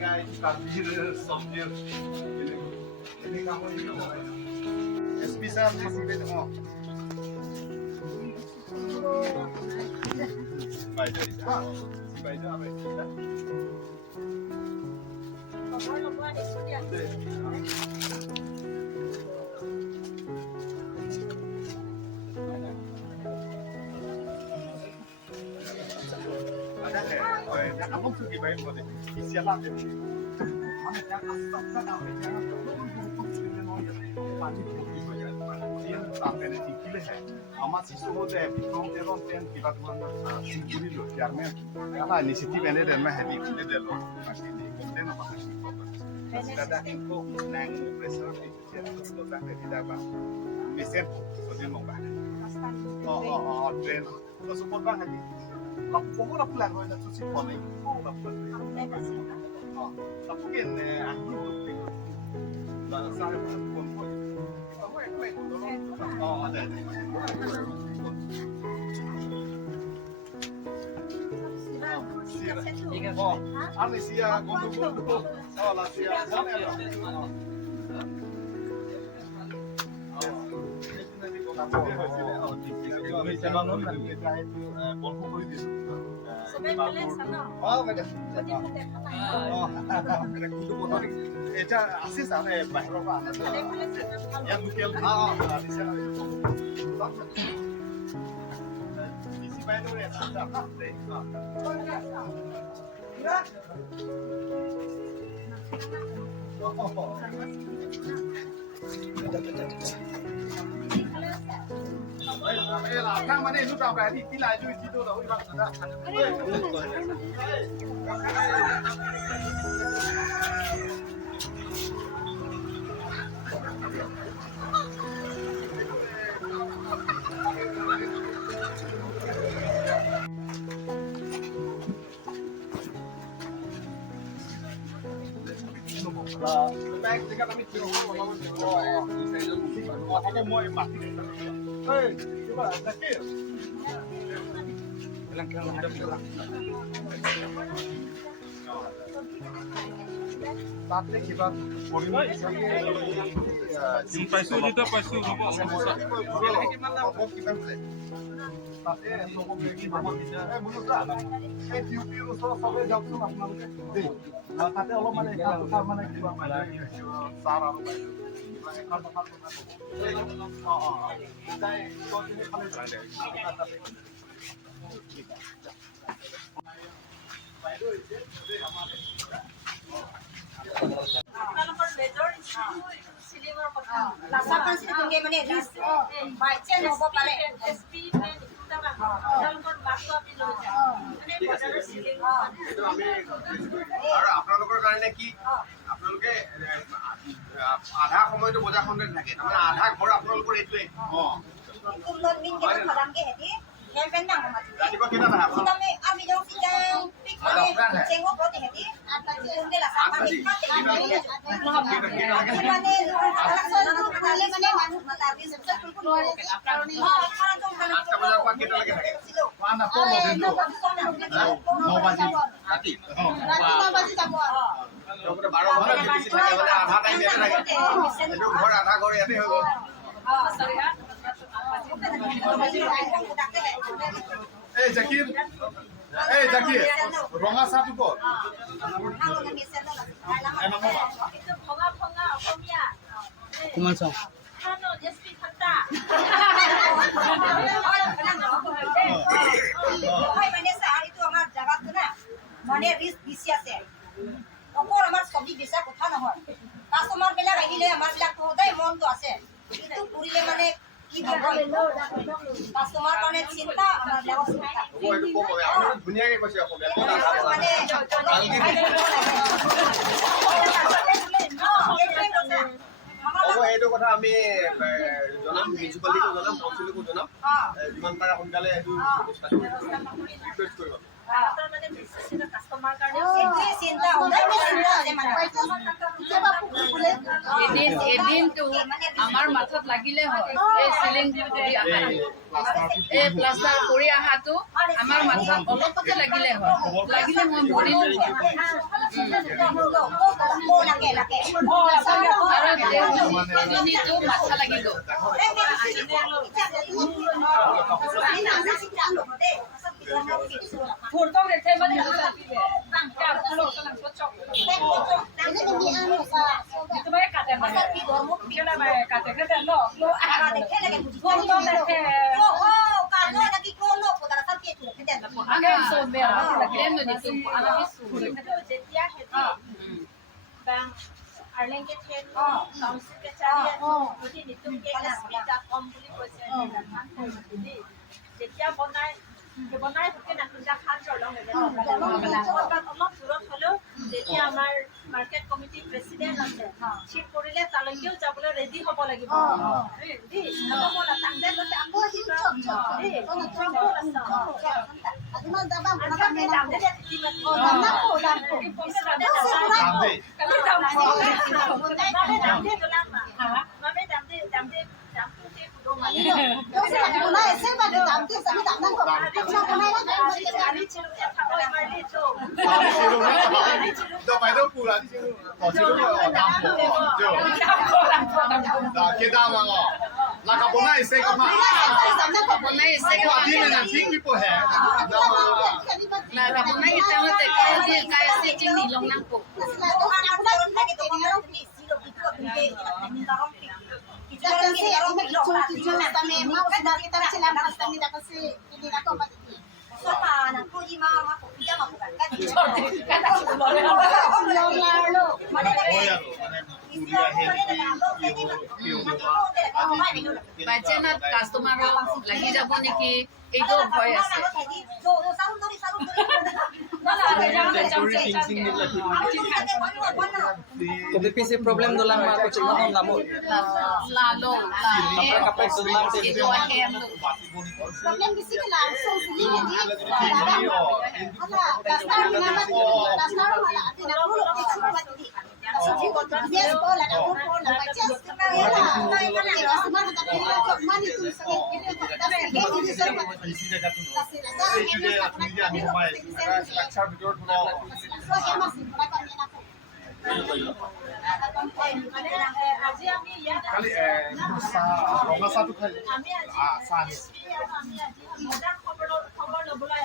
जाएगा सब्जी ini kamu ini bisa sampai tengok baik dari baik apa ya ada ya kamu pergi baik boleh isilah mana yang asap kan sampai nanti kile है हमारे system होते हैं bitcoin तेरों तेन की बात मानना सिंगुली लो यार में क्या इनिशिएटिव मैंने डेल में है लिखने डेल लो मशीन लिखने ना machine kadang itu nang pressure itu तो sampai tidak bang mesin soalnya mau bang train तो support bang hati kalau pokok nak plan kalau nak susi pun ini pokok nak plan tapi kan aku tu lah saya pun ada. Sia gondo. Oh, la sia. এটা আছে সামনে বাহিৰৰ পৰা আনে ইয়াত local দিছে বেছি বাইৰে là mà này lúc nào cái thì lại chui chi đâu đâu bằng ra Baik, jika kami aku mau mati. Hei, coba Zakir. Bilang ada bilang. Tapi kita boleh पैसे देता पैसे তাতে সবকে কি ভাবো দিছে এই টিউবি ওচৰ সবে যাওকচোন আপোনালোকে দেই তাতে অলপ মানে কথা মানে কিবা মানে সাৰ আৰু এখন কথা যাই তই খালি lasakan sih tunggu mana risk, baca nopo pare. আপোনালোকৰ কাৰণে কি আপোনালোকে আধা সময়টো বজাৰখনতে থাকে তাৰমানে আধা ঘৰ আপোনালোকৰ এইটোৱে ৰাতিপুৱা কেইটা আহে আমি যাওঁ সিজাওঁ পিক মানে চেঙো পতে হেতি তুমি লাসাkan sih মানে মানে মানুহ মাতাবি সব কুল কারণে আঠটা বজাৰ পৰা কেইটালৈকে থাকে mana po mo din do no baji ৰাতি ৰাতি 9 বাজি যাব লগতে 12 ঘণ্টা বেছি থাকে মানে আধা টাইম ইয়াতে থাকে এইটো ঘৰ আধা ঘৰ ইয়াতে হৈ গ'ল এই জাকিৰ ৰঙা চাহটো ক'ত कुमार साहब মানে ৰিস্ক বেশি আছে অকল আমাৰ ছবি বেচা কথা নহয় কাষ্টমাৰ বিলাক আহিলে আমাৰ বিলাক সদায় মনটো আছে কিন্তু কৰিলে মানে কি হ'ব কাষ্টমাৰ কাৰণে চিন্তা আমাৰ বিলাক চিন্তা এইটো কম হয় আপুনি ধুনীয়াকৈ কৈছে অসমীয়াত মানে হ'ব এইটো কথা আমি জনাম মিউনিচিপালিটিকো জনাম কাউন্সিলকো জনাম যিমান পাৰে সোনকালে এইটো ব্যৱস্থা ৰিকুৱেষ্ট কৰিব এদিনটো আমাৰ মাথাত লাগিলে হয় এই চিলিং এই প্লাষ্টাৰ কৰি অহাটো আমাৰ মাথাত অলপতে লাগিলে হয় লাগিলে মই মৰিলো হয় আৰু এজনীতো মাথা লাগি গ'ল বনাই থাকে নাটুন্দা খান চলং অলপ দূৰত হ'লেও যেতিয়া আমাৰ মাৰ্কেট কমিটিৰ প্ৰেচিডেণ্ট আছে ঠিক কৰিলে তালৈকেও যাবলৈ ৰেডি হ'ব লাগিব বাচ্চানাত কাষ্টমাৰক লাগি যাব নেকি এইটো ভয় আছে Kasi problem doon lang mga kutsi mo ng lamot. lalo ito ang Problem kasi ka lang, so sige, hindi. Hala, kasar naman, kasar wala, tinatulog, hindi. So, yes po, lang ako po, lang just, wala. Customer na tapos ako, money to sa akin. Tapos, again, hindi sir, kasi আজি আমি ইয়াত খবৰ ল'বলৈ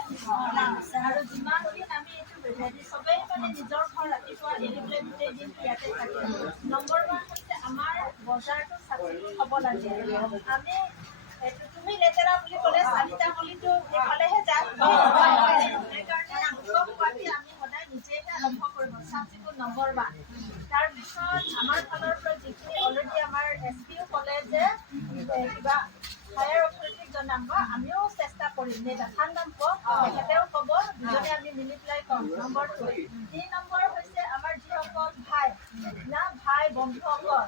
আৰু যিমান দিন আমি চবেই মানে নিজৰ ঘৰ ৰাতিপুৱা এৰি পেলাই গোটেই দিন ইয়াতে থাকে নম্বৰ 1 হৈছে আমাৰ বজাৰটো চাফা হ'ব লাগে আমি তুমি লেতেৰা বুলি ক'লে চাৰিটা গলিটো এইফালেহে যায় সেইকাৰণে আমি সদায় নিজেহে আৰম্ভ কৰিব চাফ চিকুণ নম্বৰ 1 তাৰপিছত আমাৰ ফালৰ পৰা যিখিনি অলৰেডি আমাৰ এছপিও ক'লে যে কিবা হায়াৰ অথৰিটিক জনাম বা আমিও চেষ্টা কৰিম নে দেখান নাম তেখেতেও ক'ব দুজনে আমি মিলি পেলাই ক'ম নম্বৰ 2 3 নম্বৰ হৈছে আমাৰ যিসকল ভাই বন্ধুসকল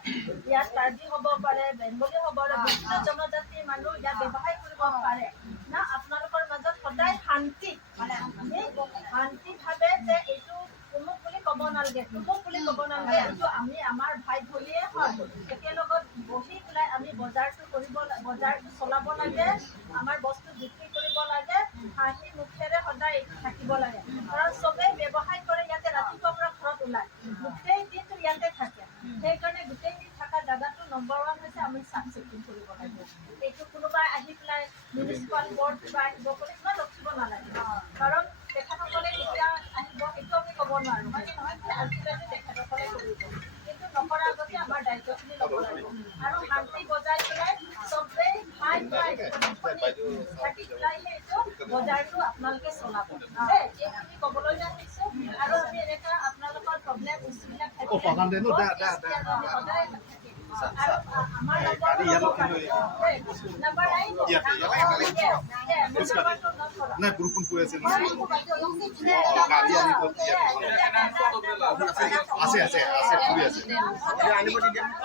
ইয়াত কাৰ্বি হ'ব পাৰে বেংগলী হ'ব পাৰে বিভিন্ন জনজাতিৰ মানুহ ইয়াত ব্যৱসায় কৰিব পাৰে না আপোনালোকৰ মাজত সদায় শান্তিভাৱে যে এইটো অমুক বুলি ক'ব নালাগে তমুক বুলি ক'ব নালাগে এইটো আমি আমাৰ ভাই ভনীয়ে হয় একেলগত বহি পেলাই আমি বজাৰটো চলাব লাগে আমাৰ বস্তু বিক্ৰী কৰিব লাগে হাঁহি মুখেৰে সদায় থাকিব লাগে কাৰণ চবেই ব্যৱসায় কৰে ইয়াতে ৰাতিপুৱাৰ পৰা ঘৰত ওলায় গোটেই দিনটো ইয়াতে থাকে সেইকাৰণে গোটেই দিন থকা জাগাটো নম্বৰ 1 হৈছে আমি চাফ চিকুণ কৰিব লাগে এইটো কোনোবাই আহি পেলাই মিউনিচিপাল বৰ্ড কিবা আহিব বুলি ইমান ৰখিব নালাগে কাৰণ তেখেতসকলে কেতিয়া আহিব সেইটো আমি ক'ব নোৱাৰোঁ মানে নহয় যে আজিকালি তেখেতসকলে কৰিব কিন্তু নকৰাৰ আগতে আমাৰ দায়িত্বখিনি ল'ব লাগিব আৰু শান্তি বজাই পেলাই চবেই খাই থাকি পেলাইহে এইটো বজাৰটো আপোনালোকে চলাব এইখিনি ক'বলৈ আহিছোঁ আৰু আমি এনেকুৱা আপোনালোকৰ প্ৰব্লেম ইছ্যুবিলাক থাকিলে সদায় আৰু আমাৰ নম্বৰ আহিব নাই বৰষুণ পৰি আছে আছে পৰি আছে